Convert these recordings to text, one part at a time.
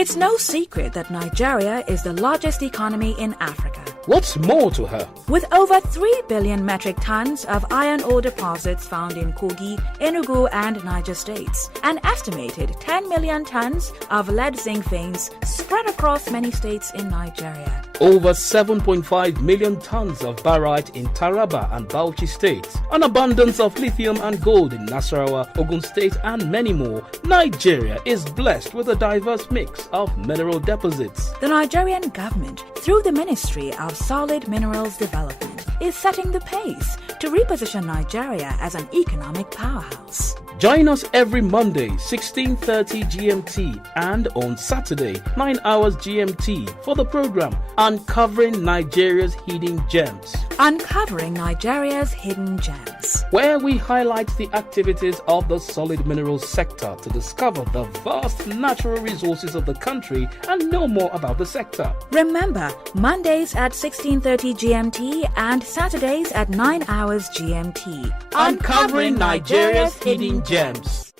It's no secret that Nigeria is the largest economy in Africa. What's more to her? With over 3 billion metric tons of iron ore deposits found in Kogi, Enugu, and Niger states, an estimated 10 million tons of lead zinc veins spread across many states in Nigeria. Over 7.5 million tons of barite in Taraba and Bauchi states, an abundance of lithium and gold in Nasarawa, Ogun State, and many more. Nigeria is blessed with a diverse mix of mineral deposits. The Nigerian government, through the Ministry of Solid Minerals Development, is setting the pace to reposition Nigeria as an economic powerhouse. Join us every Monday, 16:30 GMT, and on Saturday, 9 hours GMT, for the program Uncovering Nigeria's Hidden Gems. Uncovering Nigeria's Hidden Gems, where we highlight the activities of the solid minerals sector to discover the vast natural resources of the country and know more about the sector. Remember, Mondays at 16:30 GMT and Saturdays at 9 hours GMT. Uncovering Nigeria's Hidden Gems.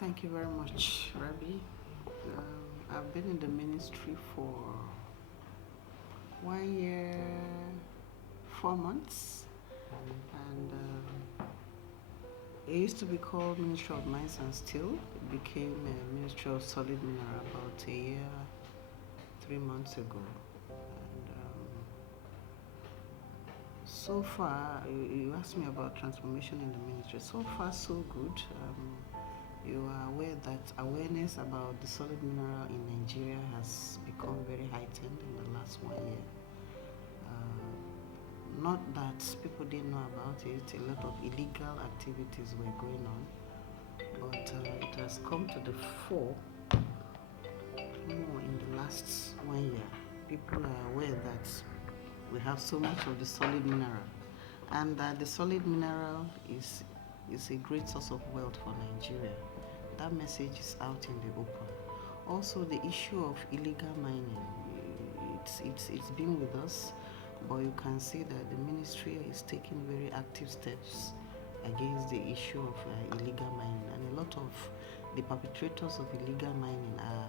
Thank you very much, Rabi. I've been in the ministry for 1 year, 4 months, and it used to be called Ministry of Mines and Steel. It became Ministry of Solid Mineral about a year, 3 months ago. So far, you asked me about transformation in the ministry. So far, so good. You are aware that awareness about the solid mineral in Nigeria has become very heightened in the last 1 year. Not that people didn't know about it, a lot of illegal activities were going on, but it has come to the fore more in the last 1 year. People are aware that we have so much of the solid mineral, and that the solid mineral is a great source of wealth for Nigeria. That message is out in the open. Also, the issue of illegal mining, it's been with us, but you can see that the ministry is taking very active steps against the issue of illegal mining, and a lot of the perpetrators of illegal mining are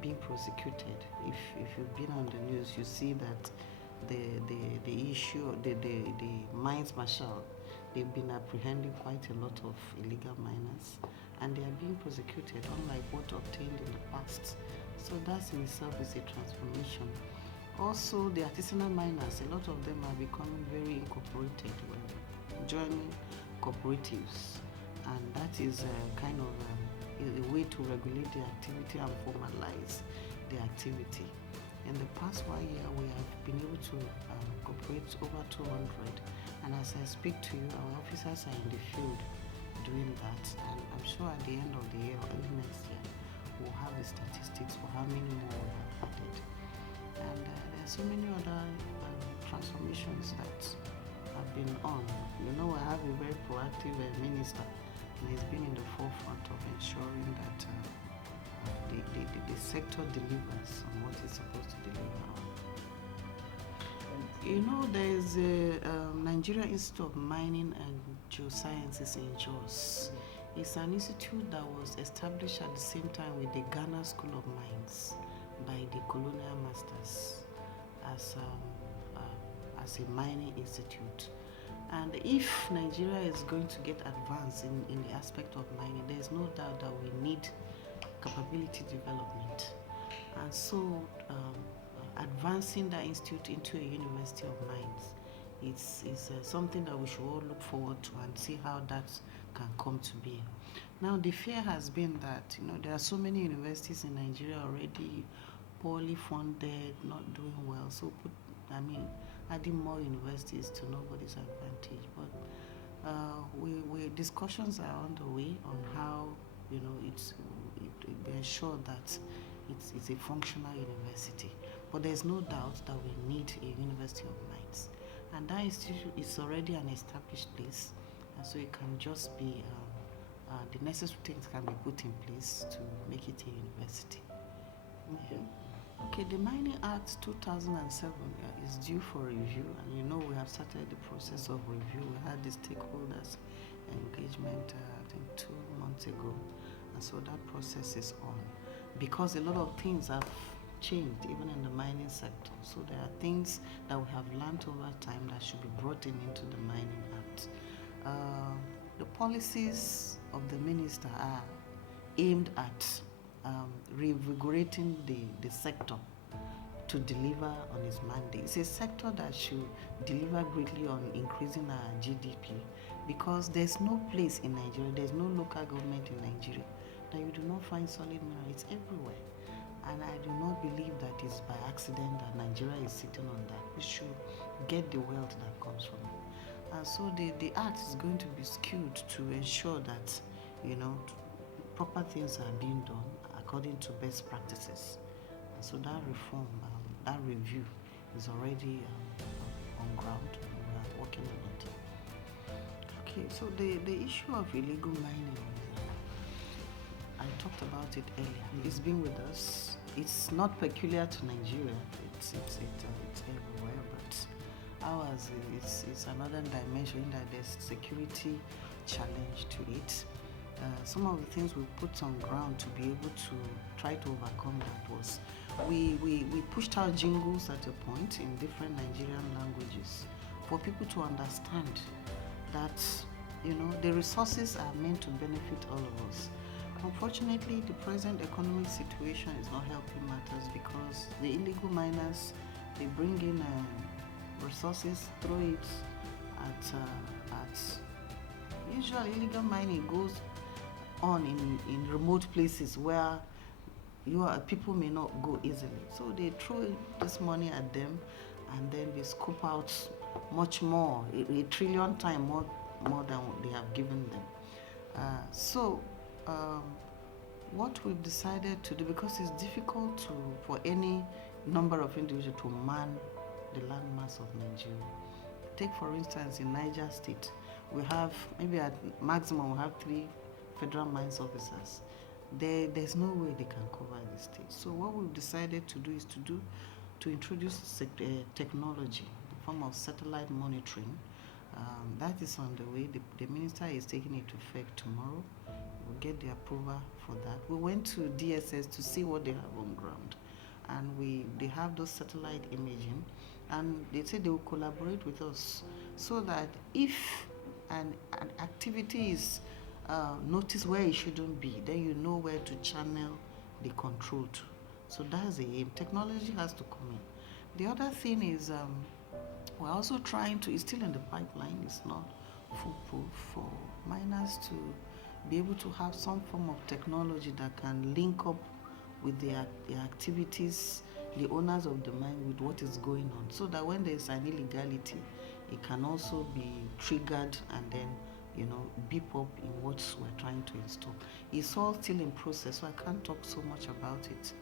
being prosecuted. If you've been on the news, you see that the issue, the mines marshal, they've been apprehending quite a lot of illegal miners, and they are being prosecuted, unlike what obtained in the past. So that in itself is a transformation. Also, the artisanal miners, a lot of them are becoming very incorporated, joining cooperatives, and that is kind of a way to regulate the activity and formalize the activity. In the past 1 year, we have been able to cooperate over 200, and as I speak to you, our officers are in the field doing that, and I'm sure at the end of the year or early next year, we'll have the statistics for how many more we have added. And there are so many other transformations that have been on. You know, I have a very proactive minister, and he's been in the forefront of ensuring that the sector delivers on what it's supposed to deliver on. You know, there is a Nigeria Institute of Mining and Geosciences in Jos. It's an institute that was established at the same time with the Ghana School of Mines by the colonial masters as a mining institute. And if Nigeria is going to get advanced in the aspect of mining, there's no doubt that we need capability development. And so advancing that institute into a university of mines is something that we should all look forward to and see how that can come to be. Now, the fear has been that, you know, there are so many universities in Nigeria already poorly funded, not doing well. So adding more universities to nobody's advantage. But discussions are underway on how, you know, we ensure that it's a functional university. But there's no doubt that we need a University of Mines, and that institute is already an established place, and so it can just be the necessary things can be put in place to make it a university. Yeah. Okay, the Mining Act 2007 is due for review, and you know we have started the process of review. We had the stakeholders engagement think 2 months ago, and so that process is on, because a lot of things have changed even in the mining sector. So there are things that we have learned over time that should be brought into the Mining Act. The policies of the minister are aimed at revigorating the sector to deliver on its mandate. It's a sector that should deliver greatly on increasing our GDP, because there's no place in Nigeria, there's no local government in Nigeria that you do not find solid mineral. It's everywhere. And I do not believe that it's by accident that Nigeria is sitting on that. We should get the wealth that comes from it. And so the act is going to be skewed to ensure that, proper things are being done according to best practices. And so that reform, that review is already on ground, and we are working on it. Okay, so the issue of illegal mining, I talked about it earlier. It's been with us. It's not peculiar to Nigeria. It's everywhere, but ours it's another dimension that there's security challenge to it. Some of the things we put on ground to be able to try to overcome that was we pushed out jingles at a point in different Nigerian languages for people to understand that the resources are meant to benefit all of us. Unfortunately, the present economic situation is not helping matters, because the illegal miners, they bring in resources, throw it at usually illegal mining goes on in remote places where people may not go easily. So they throw this money at them, and then they scoop out much more, a trillion times more than what they have given them. What we've decided to do, because it's difficult for any number of individuals to man the landmass of Nigeria. Take for instance in Niger State, we have maybe at maximum we have 3 federal mines officers. There's no way they can cover the state. So what we've decided to do is to introduce technology, the form of satellite monitoring. That is on the way. The minister is taking it to effect tomorrow. We'll get the approval for that. We went to DSS to see what they have on ground, and they have those satellite imaging, and they said they will collaborate with us so that if an activity is noticed where it shouldn't be, then you know where to channel the control to. So that's the aim. Technology has to come in. The other thing is we're also trying to, it's still in the pipeline, it's not foolproof, for miners to be able to have some form of technology that can link up with their activities, the owners of the mine, with what is going on, so that when there's an illegality, it can also be triggered and then beep up in what we're trying to install. It's all still in process, so I can't talk so much about it,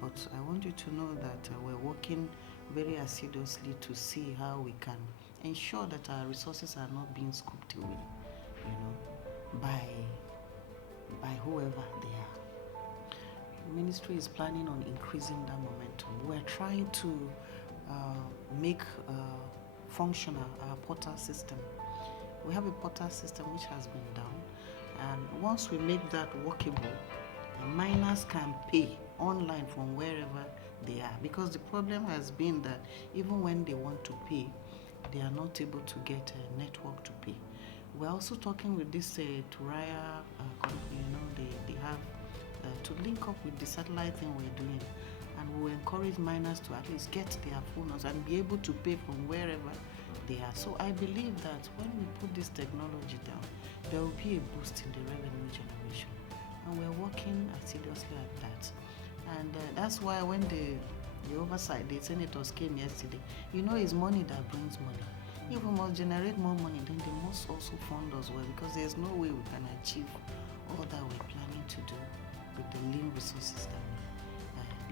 but I want you to know that we're working very assiduously to see how we can ensure that our resources are not being scooped away, by whoever they are. The ministry is planning on increasing that momentum. We're trying to make functional our portal system. We have a portal system which has been down, and once we make that workable, the miners can pay online from wherever they are, because the problem has been that even when they want to pay, they are not able to get a network to pay. We're also talking with this Turaya company, they have to link up with the satellite thing we're doing, and we will encourage miners to at least get their phones and be able to pay from wherever they are. So I believe that when we put this technology down, there will be a boost in the revenue generation, and we're working assiduously at that. And that's why when the oversight, the senators came yesterday, it's money that brings money. If we must generate more money, then they must also fund us well, because there's no way we can achieve all that we're planning to do with the lean resources that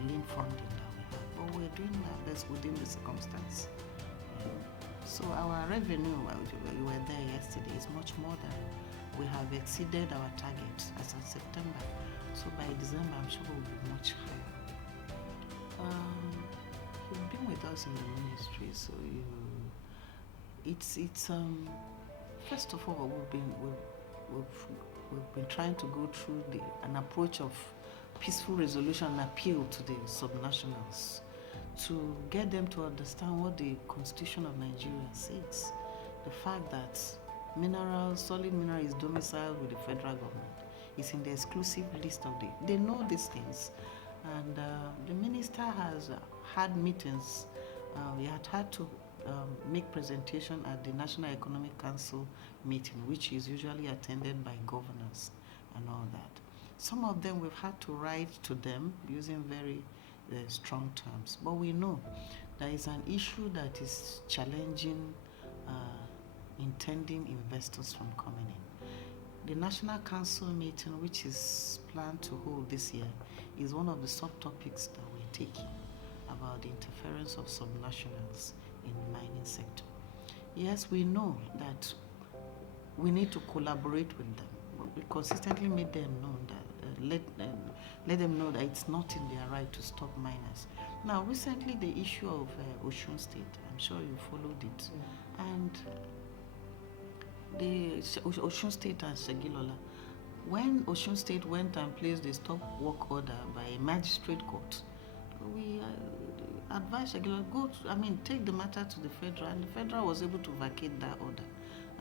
lean funding that we have. But we're doing our best within the circumstance. So our revenue, we were there yesterday, is much more than we have exceeded our target as of September. So by December, I'm sure we'll be much higher. You've been with us in the ministry, so it's first of all, we've we've been trying to go through an approach of peaceful resolution and appeal to the subnationals to get them to understand what the Constitution of Nigeria says. The fact that solid mineral is domiciled with the federal government. It's in the exclusive list of they know these things. And the minister has had meetings. He had to make presentation at the National Economic Council meeting, which is usually attended by governors and all that. Some of them we've had to write to them using very strong terms. But we know there is an issue that is challenging intending investors from coming in. The National Council meeting, which is planned to hold this year, is one of the subtopics that we're taking about the interference of subnationals in the mining sector. Yes, we know that we need to collaborate with them. We consistently made them know that, let them know that it's not in their right to stop miners. Now, recently the issue of Osun State, I'm sure you followed it, and the Osun State and Segilola, when Osun State went and placed the stop work order by a magistrate court, we advised Segilola, take the matter to the federal, and the federal was able to vacate that order.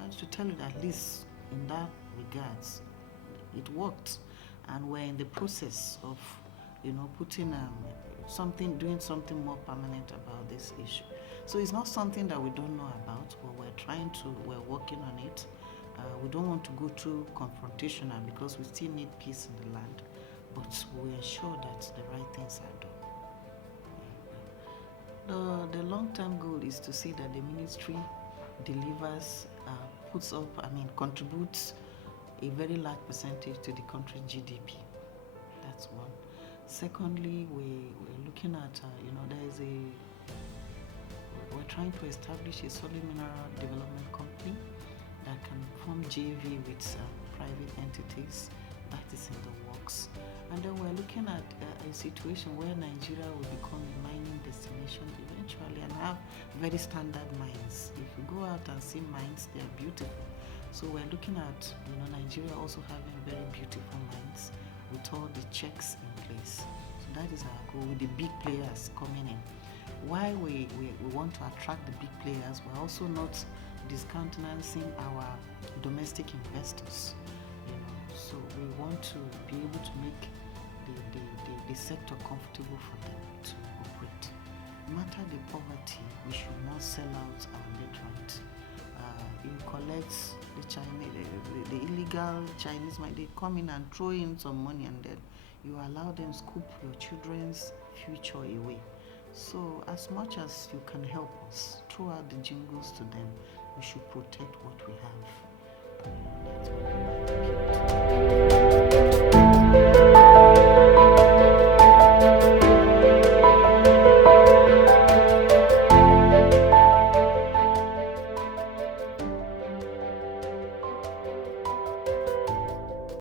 And to tell you that at least in that regards, it worked, and we're in the process of, putting doing something more permanent about this issue. So it's not something that we don't know about, but we're working on it. We don't want to go through confrontational because we still need peace in the land, but we ensure that the right things are done. The long-term goal is to see that the ministry delivers, contributes a very large percentage to the country's GDP. That's one. Secondly, we're looking at, we're trying to establish a solid mineral development company that can form JV with private entities. That is in the works. And then we're looking at a situation where Nigeria will become a mining destination eventually and have very standard mines. If you go out and see mines, they are beautiful. So we're looking at Nigeria also having very beautiful mines with all the checks in place. So that is our goal with the big players coming in. Why we want to attract the big players, we're also not discountenancing our domestic investors. So we want to be able to make the sector comfortable for them to operate. No matter the poverty, we should not sell out our birthright. You collect the illegal Chinese mine, they come in and throw in some money, and then you allow them scoop your children's future away. So as much as you can help us, throw out the jingles to them. We should protect what we have. That's what we like to keep.